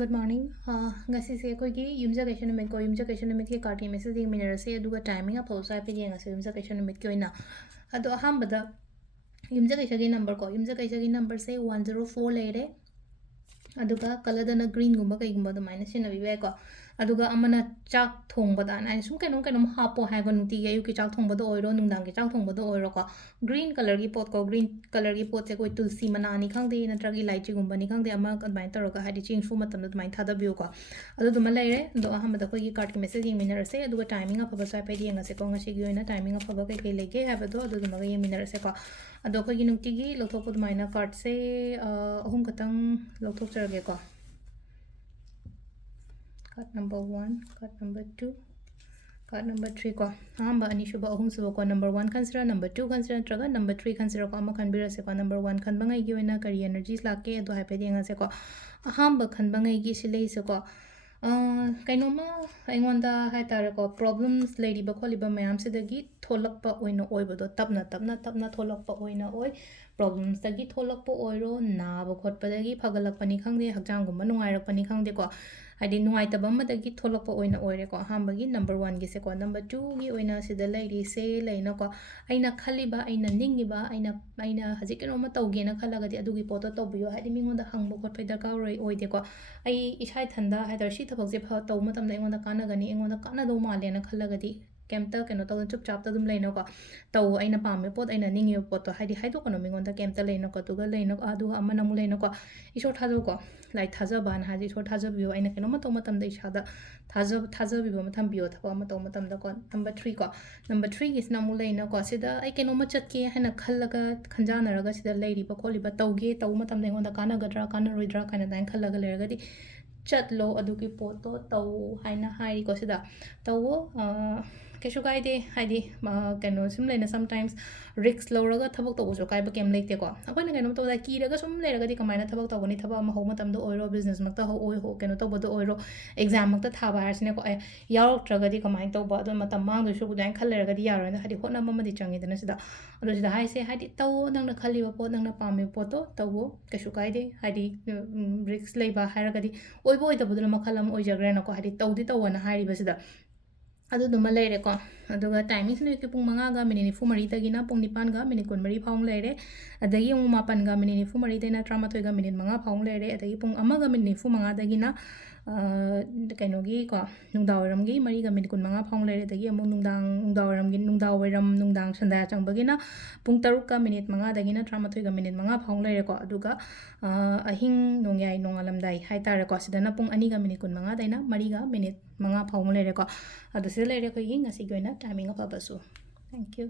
Good morning. Ngasigi ꯑꯩꯈꯣꯏꯒꯤ ꯌꯨꯝꯖꯀꯩꯁ ꯅꯨꯃꯤꯠꯀꯣ ꯌꯨꯝꯖꯀꯩꯁ ꯅꯨꯃꯤꯠꯀꯤ ꯀꯥꯔꯠꯀꯤ ꯃꯦꯁꯦꯖ ꯌꯦꯡꯃꯤꯟꯅꯔꯁꯤ ꯑꯗꯨꯒ ꯇꯥꯏꯃꯤꯡ ꯑꯐꯕꯁꯨ ꯍꯥꯏꯐꯦꯠ ꯌꯦꯡꯉꯁꯤ ꯌꯨꯝꯖꯀꯩꯁ ꯅꯨꯃꯤꯠꯀꯤ ꯑꯣꯏꯅ ꯑꯗꯣ ꯑꯍꯥꯟꯕꯗ ꯌꯨꯝꯖꯀꯩꯁꯒꯤ ꯅꯝꯕꯔꯀꯣ ꯌꯨꯝꯖꯀꯩꯁꯒꯤ ꯅꯝꯕꯔꯁꯦ 104 ꯂꯩꯔꯦ ꯑꯗꯨꯒ ꯀꯂꯔꯗꯅ ꯒ꯭ꯔꯤꯟꯒꯨꯝꯕ ꯀꯩꯒꯨꯝꯕ ꯑꯗꯨꯃꯥꯏꯅ ꯁꯤꯟꯅꯕꯤꯕ ꯌꯥꯏꯀꯣ ꯑꯗꯨꯒ ꯑꯃꯅ ꯆꯥꯛ ꯊꯣꯡꯕꯗ ꯑꯩꯅ ꯁꯨꯝ ꯀꯩꯅꯣꯝ ꯍꯥꯞꯄꯣ ꯍꯥꯏꯕ ꯅꯨꯡꯇꯤꯒꯤ ꯑꯌꯨꯛꯀꯤ ꯆꯥꯛ ꯊꯣꯡꯕꯗ ꯑꯣꯏꯔꯣ ꯅꯨꯡꯗꯥꯡꯒꯤ ꯆꯥꯛ ꯊꯣꯡꯕꯗ ꯑꯣꯏꯔꯣꯀꯣ ꯒ꯭ꯔꯤꯟ ꯀꯂꯔꯒꯤ ꯄꯣꯠꯀꯣ ꯒ꯭ꯔꯤꯟ ꯀꯂꯔꯒꯤ ꯄꯣꯠꯁꯦ ꯑꯩꯈꯣꯏ ꯇꯨꯜꯁꯤ ꯃꯅꯥꯅꯤ ꯈꯪꯗꯦ ꯅꯠꯇ꯭ꯔꯒ ꯏꯂꯥꯏꯆꯤꯒꯨꯝꯕꯅꯤ ꯈꯪꯗꯦ ꯑꯃ ꯑꯗꯨꯃꯥꯏꯅ ꯇꯧꯔꯒ ꯍꯥꯏꯗꯤ ꯆꯦꯡ ꯁꯨꯕ ꯃꯇꯝꯗ ꯑꯗꯨꯃꯥꯏꯅ ꯊꯥꯗꯕꯤꯌꯨꯀꯣ ꯑꯗꯨꯗꯨꯃ ꯂꯩꯔꯦ ꯑꯗꯣ ꯑꯍꯥꯟꯕꯗ ꯑꯩꯈꯣꯏꯒꯤ ꯀꯥꯔꯠꯀꯤ ꯃꯦꯁꯦꯖ ꯌꯦꯡꯃꯤꯟꯅꯔꯁꯦ ꯑꯗꯨꯒ ꯇꯥꯏꯃꯤꯡ ꯑꯐꯕꯁꯨ ꯍꯥꯏꯐꯦꯠ ꯌꯦꯡꯉꯁꯦꯀꯣ ꯉꯁꯤꯒꯤ ꯑꯣꯏꯅ ꯇꯥꯏꯃꯤꯡ ꯑꯐꯕ ꯀꯩꯀꯩ ꯂꯩꯒꯦ ꯍꯥꯏꯕꯗꯣ ꯑꯗꯨꯗꯨꯃꯒ ꯌꯦꯡꯃꯤꯟꯅꯔꯁꯦꯀꯣ ꯑꯗꯣ ꯑꯩꯈꯣꯏꯒꯤ ꯅꯨꯡꯇꯤꯒꯤ ꯂꯧꯊꯣꯛꯄ ꯑꯗꯨꯃꯥꯏꯅ ꯀꯥꯔꯠꯁꯦ ꯑꯍꯨꯝ ꯈꯛꯇꯪ ꯂꯧꯊꯣꯛꯆꯔꯒꯦꯀꯣ card number 1, card number 2, card number 3 ko ahamba ani shuba ahum suba ko number 1 consider number 2 consider traga number 3 consider ko ama khanbira se ko number 1 khan bangai gi oina kari energies lake ado haipe denga se ko ahamba khan bangai gi silei se ko kainoma aingonda hai tare ko problems lady ba kholi ba mayam se dagi tholakpa oina oibodo tapna tholakpa oina oi problems dagi tholakpa oiro na ba khotpa dagi phagalakpani khangde hakjang gumba nungairakpani khangde ko ꯍꯥꯏꯗꯤ ꯅꯨꯡꯉꯥꯏꯇꯕ ꯑꯃꯗꯒꯤ ꯊꯣꯛꯂꯛꯄ ꯑꯣꯏꯅ ꯑꯣꯏꯔꯦꯀꯣ ꯑꯍꯥꯟꯕꯒꯤ number 1ꯒꯤꯁꯦꯀꯣ number 2ꯒꯤ ꯑꯣꯏꯅ ꯁꯤꯗ ꯂꯩꯔꯤꯁꯦ ꯂꯩꯅꯀꯣ ꯑꯩꯅ ꯈꯜꯂꯤꯕ ꯑꯩꯅ ꯅꯤꯡꯉꯤꯕ ꯑꯩꯅ ꯍꯧꯖꯤꯛ ꯀꯩꯅꯣꯝꯃ ꯇꯧꯒꯦꯅ ꯈꯜꯂꯒꯗꯤ ꯑꯗꯨꯒꯤ ꯄꯣꯠꯇꯣ ꯇꯧꯕꯤꯌꯣ ꯍꯥꯏꯗꯤ ꯃꯤꯉꯣꯟꯗ ꯍꯪꯕ ꯈꯣꯠꯄ ꯗꯔꯀꯥꯔ ꯑꯣꯏꯗꯦꯀꯣ ꯑꯩ ꯏꯁꯥ ꯏꯊꯟꯗ ꯍꯥꯏꯇꯥꯔꯦ ꯁꯤ ꯊꯕꯛꯁꯦ ꯇꯧꯕ ꯃꯇꯝꯗ ꯑꯩꯉꯣꯟꯗ ꯀꯥꯟꯅꯒꯅꯤ ꯑꯩꯉꯣꯟꯗ ꯀꯥꯟꯅꯗꯧ ꯃꯥꯜꯂꯦꯅ ꯈꯜꯂꯒꯗꯤ ꯀꯩꯝꯇ ꯀꯩꯅꯣ ꯇꯧꯗ ꯆꯨꯞꯆꯥꯞꯇ ꯑꯗꯨꯝ ꯂꯩꯅꯀꯣ ꯇꯧ ꯑꯩꯅ ꯄꯥꯝꯃꯤ ꯄꯣꯠ ꯑꯩꯅ ꯅꯤꯡꯉꯤꯕ ꯄꯣꯠꯇꯣ ꯍꯥꯏꯗꯤ ꯍꯥꯏꯗꯣꯛꯀꯅꯣ ꯃꯤꯉꯣꯟꯗ ꯀꯩꯝꯇ ꯂꯩꯅꯀꯣ ꯑꯗꯨꯒ ꯂꯩꯅꯀꯣ ꯑꯗꯨꯒ ꯑꯃꯅ ꯑꯃꯨꯛ ꯂꯩꯅꯀꯣ ꯏꯁꯣꯔ ꯊꯥꯖꯧꯀꯣ ꯂꯥꯏ ꯊꯥꯖꯕꯅ ꯍꯥꯏꯗꯤ ꯏꯁꯣꯔ ꯊꯥꯖꯕꯤꯌꯣ ꯑꯩꯅ ꯀꯩꯅꯣꯝꯃ ꯇꯧꯕ ꯃꯇꯝꯗ ꯏꯁꯥꯗ ꯊꯥꯖꯕꯤꯕ ꯑꯃ ꯊꯝꯕꯤꯌꯣ ꯊꯕꯛ ꯑꯃ ꯇꯧꯕ ꯃꯇꯝꯗꯀꯣ ꯅꯝꯕꯔ 3 ꯀꯣ ꯅꯝꯕꯔ 3ꯒꯤꯁꯤꯅ ꯑꯃꯨꯛ ꯂꯩꯅꯀꯣ ꯁꯤꯗ ꯑꯩ ꯀꯩꯅꯣꯝꯃ ꯆꯠꯀꯦ ꯍꯥꯏꯅ ꯈꯜꯂꯒ ꯈꯟꯖꯥꯟꯅꯔꯒ ꯁꯤꯗ ꯂꯩꯔꯤꯕ ꯈꯣꯠꯂꯤꯕ ꯇꯧꯒꯦ ꯇꯧꯕ ꯃꯇꯝꯗ ꯑꯩꯉꯣꯟꯗ ꯀꯥꯟꯅꯒꯗ꯭ꯔꯥ ꯀꯥꯟꯅꯔꯣꯏꯗ꯭ꯔꯥ ꯀꯥꯏꯅ ꯑꯗꯨꯃꯥꯏꯅ ꯈꯜꯂꯒ ꯂꯩꯔꯒꯗꯤ ꯆꯠꯂꯣ ꯑꯗꯨꯒꯤ ꯄꯣꯠꯇꯣ ꯇꯧ ꯍꯥꯏꯅ ꯍꯥꯏꯔꯤꯀꯣ ꯁꯤꯗ ꯇꯧꯋꯣ ꯀꯩꯁꯨ ꯀꯥꯏꯗꯦ ꯍꯥꯏꯗꯤ ꯀꯩꯅꯣ ꯁꯨꯝ ꯂꯩꯅ ꯁꯝꯇꯥꯏꯝꯁ ꯔꯤꯛꯁ ꯂꯧꯔꯒ ꯊꯕꯛ ꯇꯧꯕꯁꯨ ꯀꯥꯏꯕ ꯀꯩꯝ ꯂꯩꯇꯦꯀꯣ ꯑꯩꯈꯣꯏꯅ ꯀꯩꯅꯣꯝ ꯇꯧꯕꯗ ꯀꯤꯔꯒ ꯁꯨꯝ ꯂꯩꯔꯒꯗꯤ ꯀꯃꯥꯏꯅ ꯊꯕꯛ ꯇꯧꯒꯅꯤ ꯊꯕꯛ ꯑꯃ ꯍꯧꯕ ꯃꯇꯝꯗ ꯑꯣꯏꯔꯣ ꯕꯤꯖꯤꯅꯦꯁꯃꯛꯇ ꯀꯩꯅꯣ ꯇꯧꯕꯗ ꯑꯣꯏꯔꯣ ꯑꯦꯛꯖꯥꯝꯃꯛꯇ ꯊꯥꯕ ꯍꯥꯏꯔꯁꯤꯅꯦꯀꯣ ꯌꯥꯎꯔꯛꯇ꯭ꯔꯒꯗꯤ ꯀꯃꯥꯏꯅ ꯇꯧꯕ ꯑꯗꯣ ꯃꯇꯝ ꯃꯥꯡꯗꯣꯏꯁꯨ ꯑꯗꯨꯃꯥꯏꯅ ꯈꯜ ꯂꯩꯔꯒꯗꯤ ꯌꯥꯔꯣꯏꯅ ꯍꯥꯏꯗꯤ ꯍꯣꯠꯅꯕ ꯑꯃꯗꯤ ꯆꯪꯉꯤꯗꯅ ꯁꯤꯗ ꯑꯗꯣ ꯁꯤꯗ ꯍꯥꯏꯁꯦ ꯍꯥꯏꯗꯤ ꯇꯧꯋꯣ ꯅꯪꯅ ꯈꯜꯂꯤꯕ ꯄꯣꯠ ꯅꯪꯅ ꯄꯥꯝꯃꯤꯕ ꯄꯣꯠꯇꯣ ꯇꯧꯋꯣ ꯀꯩꯁꯨ ꯀꯥꯏꯗꯦ ꯍꯥꯏꯗꯤ ꯔꯤꯛꯁ ꯂꯩꯕ ꯍꯥꯏꯔꯒꯗꯤ ꯑꯣꯏꯕ ꯑꯣꯏꯗꯕꯗꯨꯅ ꯃꯈꯜ ꯑꯃ ꯑꯣꯏꯖꯈ꯭ꯔꯦꯅꯀꯣ ꯍꯥꯏꯗꯤ ꯇꯧꯗꯤ ꯇꯧꯋꯣꯅ ꯍꯥꯏꯔꯤꯕꯁꯤꯗ ꯑꯗꯨꯗꯨꯃ ꯂꯩꯔꯦꯀꯣ ꯑꯗꯨꯒ ꯇꯥꯏꯃꯤꯡꯁꯤꯅ ꯑꯌꯨꯛꯀꯤ ꯄꯨꯡ 5ꯒ ꯃꯤꯅꯤꯠ 24ꯗꯒꯤꯅ ꯄꯨꯡ 9ꯒ ꯃꯤꯅꯤꯠ 24 ꯐꯥꯎ ꯂꯩꯔꯦ ꯑꯗꯒꯤ ꯑꯃꯨꯛ 8ꯒ ꯃꯤꯅꯤꯠ 24ꯗꯩꯅ 13ꯒ ꯃꯤꯅꯤꯠ 5 ꯐꯥꯎ ꯂꯩꯔꯦ ꯑꯗꯒꯤ ꯄꯨꯡ 1ꯒ ꯃꯤꯅꯤꯠ 95ꯗꯒꯤꯅ ꯀꯩꯅꯣꯒꯤ ꯀꯣ ꯅꯨꯡꯗꯥꯡꯋꯥꯏꯔꯝꯒꯤ 3ꯒ ꯃꯤꯅꯤꯠ 25 ꯐꯥꯎ ꯂꯩꯔꯦ ꯑꯗꯒꯤ ꯑꯃꯨꯛ ꯅꯨꯡꯗꯥꯡꯋꯥꯏꯔꯝ ꯅꯨꯡꯗꯥꯡ ꯁꯟꯗ꯭ꯌꯥ ꯆꯪꯕꯒꯤ나 ꯄꯨꯡ 7ꯒ ꯃꯤꯅꯤꯠ 5ꯗꯒꯤꯅ 13ꯒ ꯃꯤꯅꯤꯠ 5 ꯐꯥꯎ ꯂꯩꯔꯦꯀꯣ ꯑꯗꯨꯒ ꯑꯍꯤꯡ ꯅꯣꯡꯌꯥꯏ ꯅꯣꯡꯉꯥꯜꯂꯝꯗꯥꯏ ꯍꯥꯏꯇꯥꯔꯦꯀꯣ ꯁꯤꯗꯅ ꯄꯨꯡ 2ꯒ ꯃꯤꯅꯤꯠ 25ꯗꯩꯅ 3ꯒ ꯃꯤꯅꯤꯠ 5 ꯐꯥꯎ ꯂꯩꯔꯦꯀꯣ ꯑꯗꯨ ꯁꯤꯗ ꯂꯩꯔꯦ ꯑꯩꯈꯣꯏꯒꯤ ꯉꯁꯤꯒꯤ ꯑꯣꯏꯅ ꯇꯥꯏꯃꯤꯡ ꯑꯐꯕꯁꯨ ꯊꯦꯡꯛ ꯌꯨ